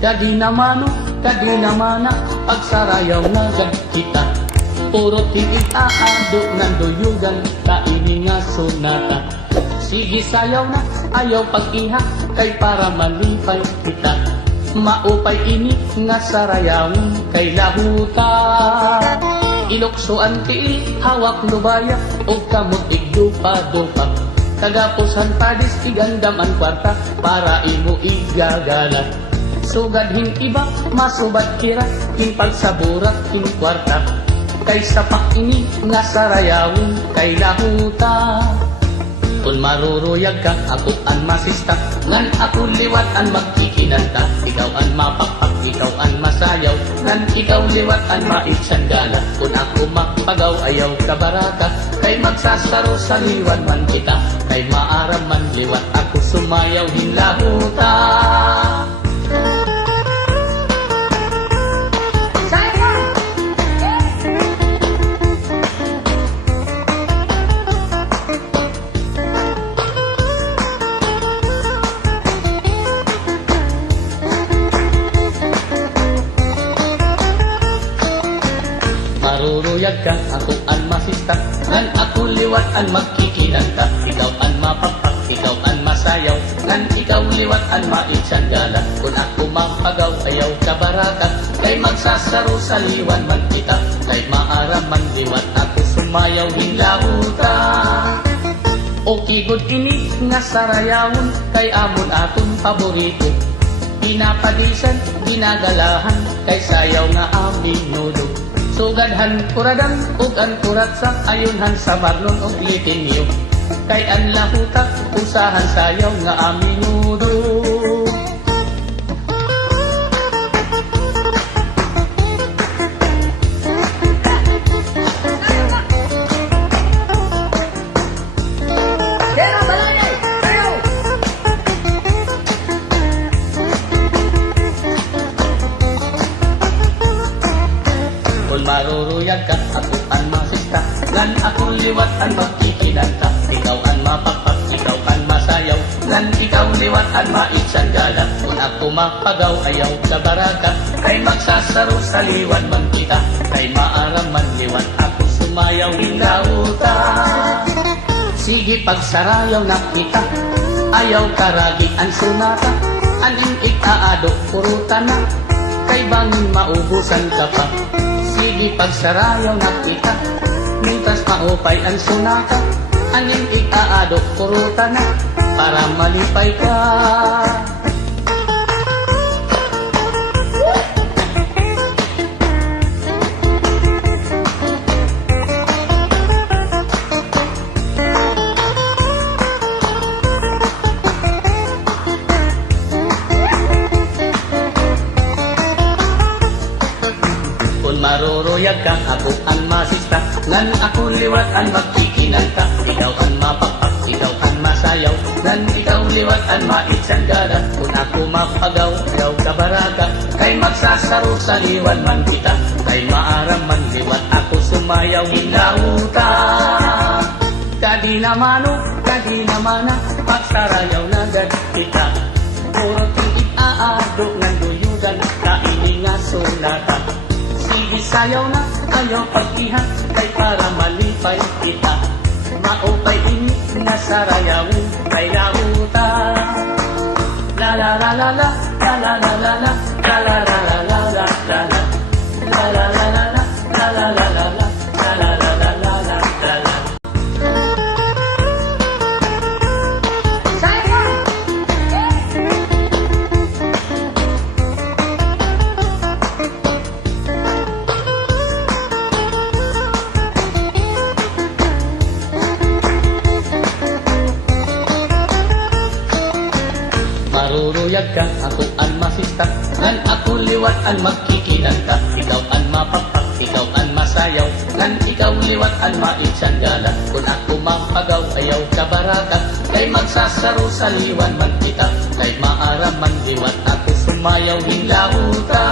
Kadi namano, kadi namana, pagsarayaw na gad kita. Puro tigit aado ng duyugan, kaini nga sonata. Sige sayaw na, ayaw pag-iha, kay para malipay kita. Maupay ini nga sarayawin, kay lahuta. Iloksoan tiil, hawak lubaya, o kamot igdupa-dupa. Kagapusan padis, igandam ang kwarta, para imo igagala. Sugad hin iba, masubat kira, hin pagsaburat, hin kwarta. Kay sapak ini, nga sarayawin, kay lahuta. Kung maruruyag ka, ako ang masista, ngan ako liwat ang magkikinanta. Ikaw ang mapapak, ikaw ang masayaw, ngan ikaw liwat ang maitsanggala. Kung ako makpagaw, ayaw ka baraka, kay magsasaro sa liwan man kita. Kay maaram man liwat, ako sumayaw hinlahuta. Maruruyag ka, ako ang masista, ngan ako liwat ang magkikinanta. Ikaw ang mapapak, ikaw ang masayaw, ngan ikaw liwat ang maitsanggala. Kung ako mapagaw, ayaw ka baraka, kay magsasaro sa liwan man kita. Kay maaram man liwat, ako sumayaw hinlahuta. O kigod ini nga sarayawon, kay amon aton paborito. Pinapadisan, ginagalahan, kay sayaw nga amin nudo. Sugadhan kuradan, ug ang kuratsa, ayunhan sa marlon og litinyo. Kay ang lahuta, usahan sayaw nga aminudo. Kung maruruyag ka, ako ang masista, ngan ako liwat ang magkikinanta. Ikaw ang mapapak, ikaw ang masayaw, ngan ikaw liwat ang maitsanggala. Kung ako mapagaw, ayaw sa baraka, kay magsasaro sa liwan man kita. Kay maaram man liwat, ako sumayaw hinlahuta. Sige pagsarayaw na kita, ayaw karagi ang sunata. Aning ikaado, purutan na, kay bangin maubusan ka pa. Sige pagsarayaw na kita, mintas maupay ang sunata. Aning ikaado, purutan na, para malipay ka. Maruruyag ka, ako ang masista, ngan ako liwat ang magkikinanta. Ikaw ang mapapak, ikaw ang masayaw, ngan ikaw liwat ang maitsanggala. Kung ako mapagaw, ayaw ka baraka, kay magsasaro sa liwan man kita. Kay maaram man liwat, ako sumayaw hinlahuta. Kadi namano, kadi namana, pagsarayaw na gad kita. Puro tigit aado ng duyugan, kaini nga sonata. Sige sayaw na, ayaw pag-iha, kay para malipay kita. Maupay ini na sarayawin, kay lahuta. La la la la la, la la la la la, la la la la la la la la, la la la la la, la la la la la, la la la la la la la. Maruruyag ka, ako ang masista, ngan ako liwat ang magkikinanta. Ikaw ang mapapak, ikaw ang masayaw, ngan ikaw liwat ang maitsanggala. Kung ako mapagaw, ayaw ka baraka, kay magsasaro sa liwan man kita. Kay maaram man liwat, ako sumayaw hinlahuta.